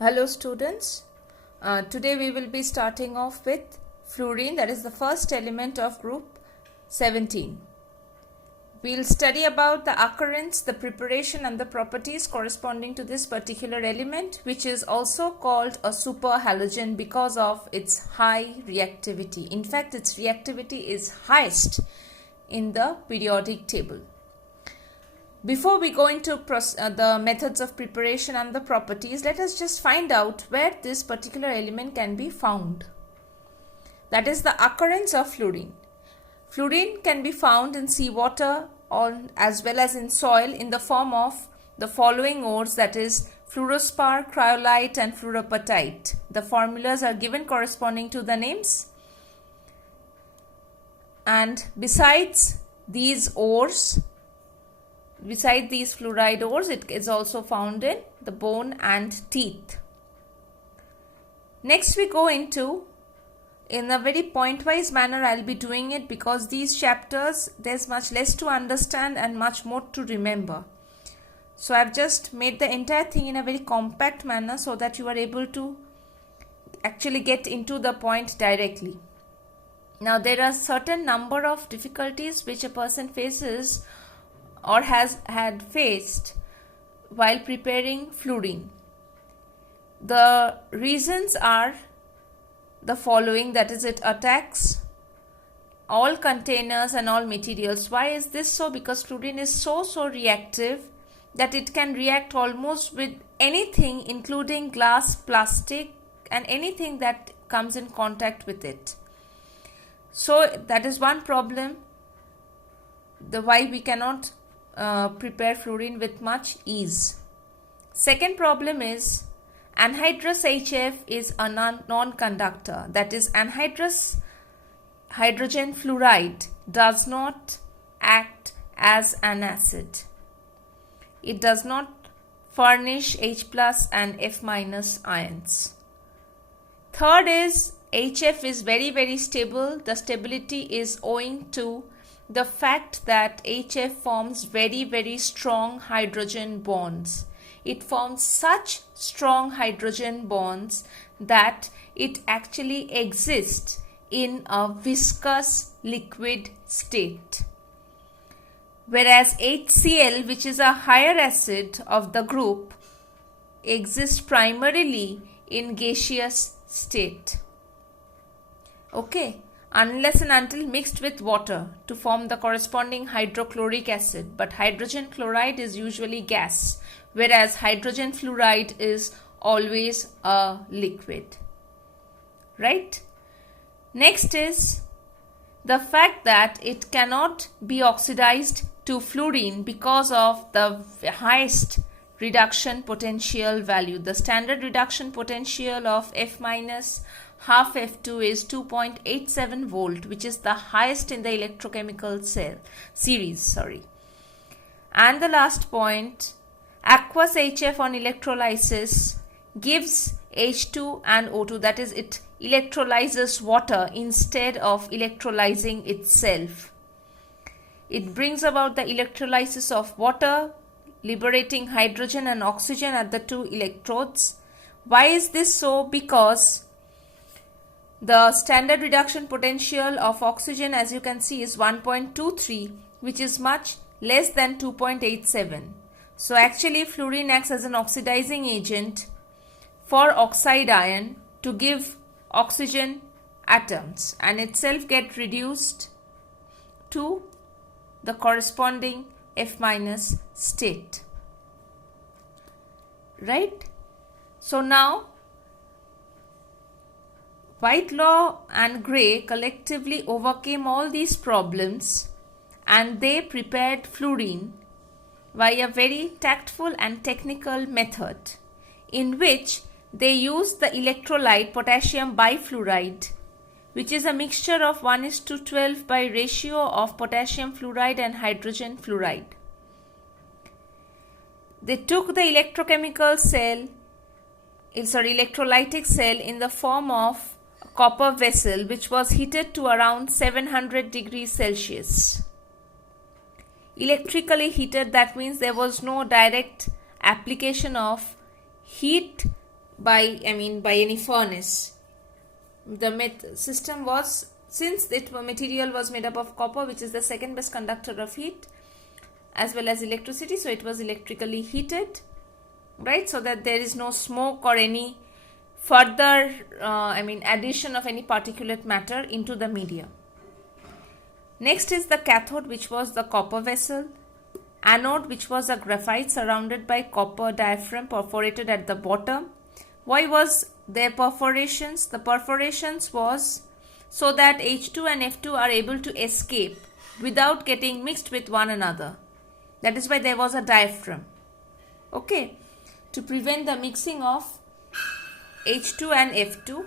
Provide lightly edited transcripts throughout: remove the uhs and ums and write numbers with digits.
Hello students, today we will be starting off with fluorine, that is the first element of group 17. We'll study about the occurrence, the preparation and the properties corresponding to this particular element, which is also called a superhalogen because of its high reactivity. In fact, its reactivity is highest in the periodic table. Before we go into the methods of preparation and the properties, let us just find out where this particular element can be found. That is the occurrence of fluorine. Fluorine can be found in seawater as well as in soil in the form of the following ores, that is fluorspar, cryolite and fluorapatite. The formulas are given corresponding to the names. And besides these ores, beside these fluoride ores, it is also found in the bone and teeth. Next we go into, in a very point-wise manner I'll be doing it because these chapters there's much less to understand and much more to remember. So I've just made the entire thing in a very compact manner so that you are able to actually get into the point directly. Now there are certain number of difficulties which a person faces or has had faced while preparing fluorine. The reasons are the following, that is, it attacks all containers and all materials. Why is this so? Because fluorine is so reactive that it can react almost with anything, including glass, plastic and anything that comes in contact with it. So that is one problem, why we cannot prepare fluorine with much ease. Second problem is anhydrous HF is a non-conductor. That is, anhydrous hydrogen fluoride does not act as an acid. It does not furnish H plus and F minus ions. Third is HF is very stable. The stability is owing to the fact that HF forms very strong hydrogen bonds. It forms such strong hydrogen bonds that it actually exists in a viscous liquid state. Whereas HCl, which is a higher acid of the group, exists primarily in gaseous state. Okay. Unless and until mixed with water to form the corresponding hydrochloric acid. But hydrogen chloride is usually gas, whereas hydrogen fluoride is always a liquid. Right? Next is the fact that it cannot be oxidized to fluorine because of the highest reduction potential value. The standard reduction potential of F minus half F2 is 2.87 volt, which is the highest in the electrochemical series. And the last point, aqueous HF on electrolysis gives H2 and O2, that is, it electrolyzes water instead of electrolyzing itself. It brings about the electrolysis of water, liberating hydrogen and oxygen at the two electrodes. Why is this so? Because the standard reduction potential of oxygen, as you can see, is 1.23, which is much less than 2.87. So actually fluorine acts as an oxidizing agent for oxide ion to give oxygen atoms and itself get reduced to the corresponding F minus state. Right? So now Whitelaw and Gray collectively overcame all these problems and they prepared fluorine by a very tactful and technical method in which they used the electrolyte potassium bifluoride, which is a mixture of 1:12 by ratio of potassium fluoride and hydrogen fluoride. They took the electrolytic cell in the form of a copper vessel which was heated to around 700 degrees Celsius. Electrically heated, that means there was no direct application of heat by any furnace. The system was, since the material was made up of copper, which is the second best conductor of heat as well as electricity, so it was electrically heated, right, so that there is no smoke or any further addition of any particulate matter into the medium. Next is the cathode, which was the copper vessel. Anode, which was a graphite surrounded by copper diaphragm perforated at the bottom. Why was there perforations? The perforations was so that H2 and F2 are able to escape without getting mixed with one another. That is why there was a diaphragm. Okay, to prevent the mixing of H2 and F2,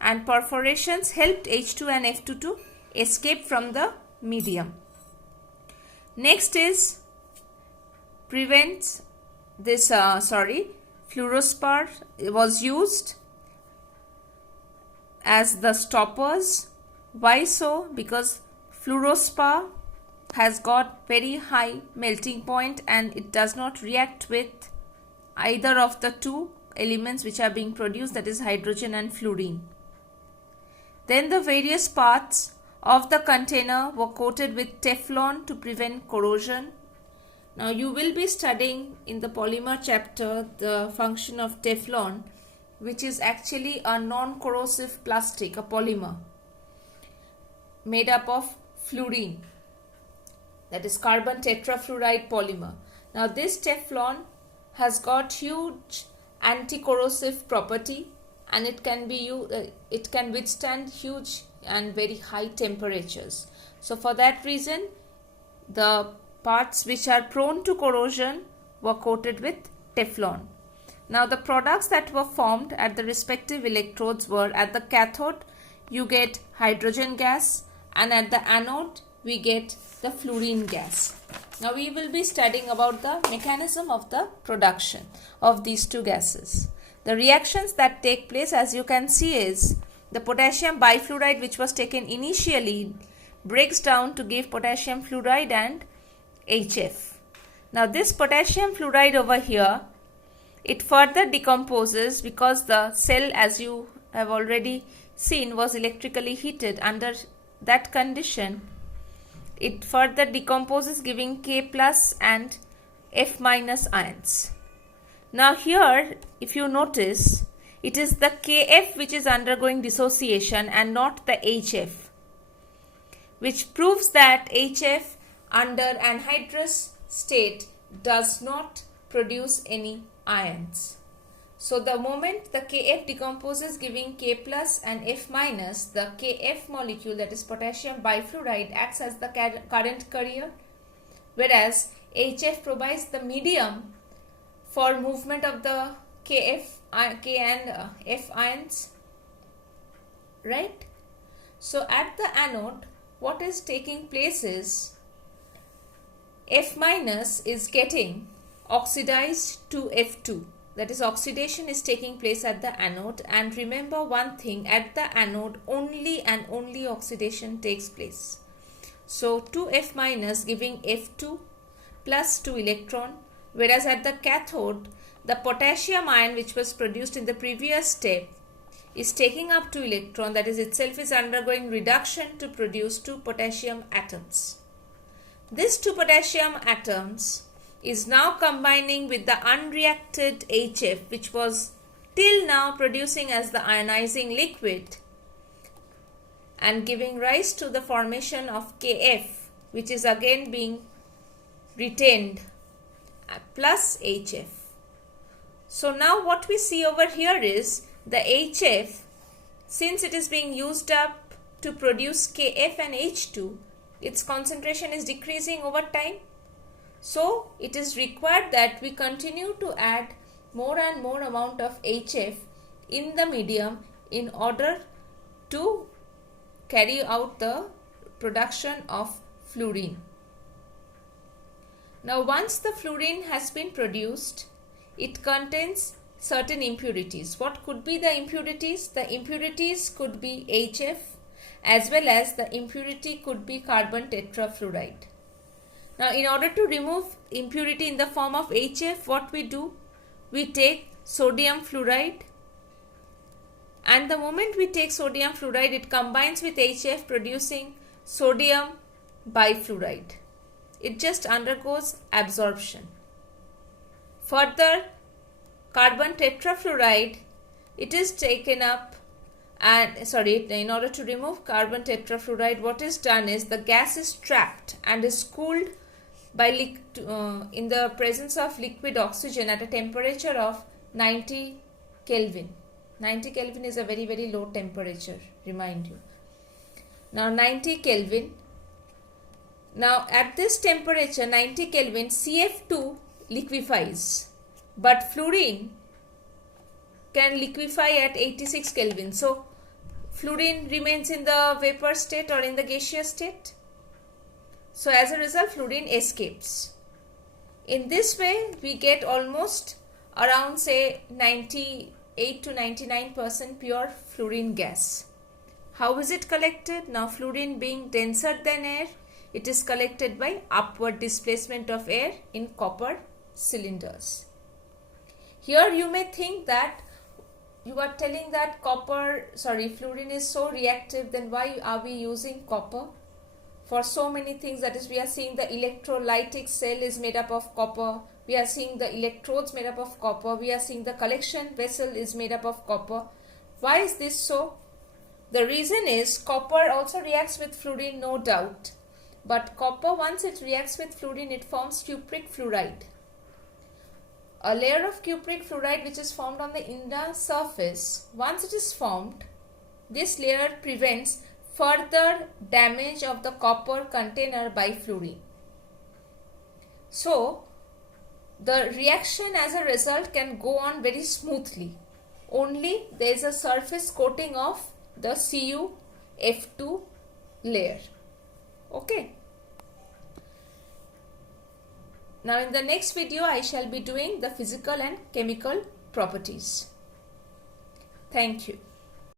and perforations helped H2 and F2 to escape from the medium. Next is prevents this fluorspar was used as the stoppers. Why so? Because fluorspar has got very high melting point and it does not react with either of the two elements which are being produced, that is hydrogen and fluorine. Then the various parts of the container were coated with Teflon to prevent corrosion. Now you will be studying in the polymer chapter the function of Teflon, which is actually a non-corrosive plastic, a polymer made up of fluorine, that is carbon tetrafluoride polymer. Now this Teflon has got huge anti-corrosive property and it can withstand huge and very high temperatures. So for that reason, the parts which are prone to corrosion were coated with Teflon. Now the products that were formed at the respective electrodes were, at the cathode you get hydrogen gas and at the anode we get the fluorine gas. Now we will be studying about the mechanism of the production of these two gases. The reactions that take place, as you can see, is the potassium bifluoride, which was taken initially, breaks down to give potassium fluoride and HF. Now this potassium fluoride over here, it further decomposes because the cell, as you have already seen, was electrically heated. Under that condition, it further decomposes, giving K plus and F minus ions. Now here, if you notice, it is the Kf which is undergoing dissociation and not the HF, which proves that HF under anhydrous state does not produce any ions. So the moment the Kf decomposes, giving K plus and F minus, the Kf molecule, that is potassium bifluoride, acts as the current carrier, whereas HF provides the medium for movement of the K and F ions, right? So at the anode, what is taking place is F minus is getting oxidized to F2. That is, oxidation is taking place at the anode. And remember one thing, at the anode only and only oxidation takes place. So 2F minus giving F2 plus 2 electron, whereas at the cathode the potassium ion which was produced in the previous step is taking up 2 electron, that is itself is undergoing reduction to produce 2 potassium atoms. This 2 potassium atoms is now combining with the unreacted HF, which was till now producing as the ionizing liquid, and giving rise to the formation of Kf, which is again being retained, plus HF. So now what we see over here is the HF, since it is being used up to produce Kf and H2, its concentration is decreasing over time. So it is required that we continue to add more and more amount of HF in the medium in order to carry out the production of fluorine. Now once the fluorine has been produced, it contains certain impurities. What could be the impurities? The impurities could be HF, as well as the impurity could be carbon tetrafluoride. Now in order to remove impurity in the form of HF, what we do? We take sodium fluoride and the moment we take sodium fluoride, it combines with HF, producing sodium bifluoride. It just undergoes absorption. Further, carbon tetrafluoride, it is taken up, and in order to remove carbon tetrafluoride, what is done is the gas is trapped and is cooled by in the presence of liquid oxygen at a temperature of 90 Kelvin. 90 Kelvin is a very, very low temperature, remind you. Now 90 Kelvin. Now at this temperature 90 Kelvin, CF2 liquefies, but fluorine can liquefy at 86 Kelvin. So fluorine remains in the vapor state or in the gaseous state. So as a result, fluorine escapes. In this way, we get almost around say 98 to 99% pure fluorine gas. How is it collected? Now fluorine being denser than air, it is collected by upward displacement of air in copper cylinders. Here you may think that you are telling that fluorine is so reactive, then why are we using copper? For so many things, that is, we are seeing the electrolytic cell is made up of copper, we are seeing the electrodes made up of copper, we are seeing the collection vessel is made up of copper. Why is this so? The reason is copper also reacts with fluorine, no doubt, but copper, once it reacts with fluorine, it forms cupric fluoride. A layer of cupric fluoride which is formed on the inner surface, once it is formed, this layer prevents further damage of the copper container by fluorine. So the reaction as a result can go on very smoothly. Only there is a surface coating of the CuF2 layer. Okay. Now in the next video I shall be doing the physical and chemical properties. Thank you.